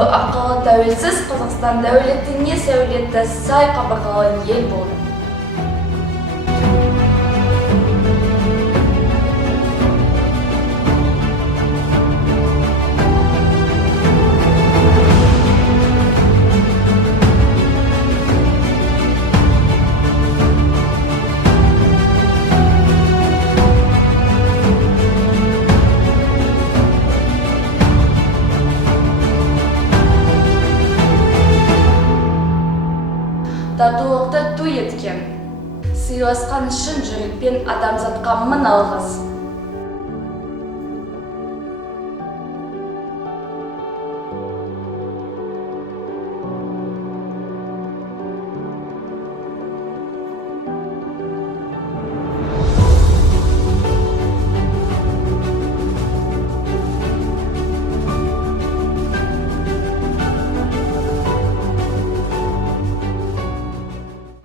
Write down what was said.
Күндө акылы тәуелсіз Қазақстан дәулетіне сәулеті сай қабырғалы ел болды. Татулықты туй еткен, сыйласқан шын жүрекпен адамзатқа мың алғыс.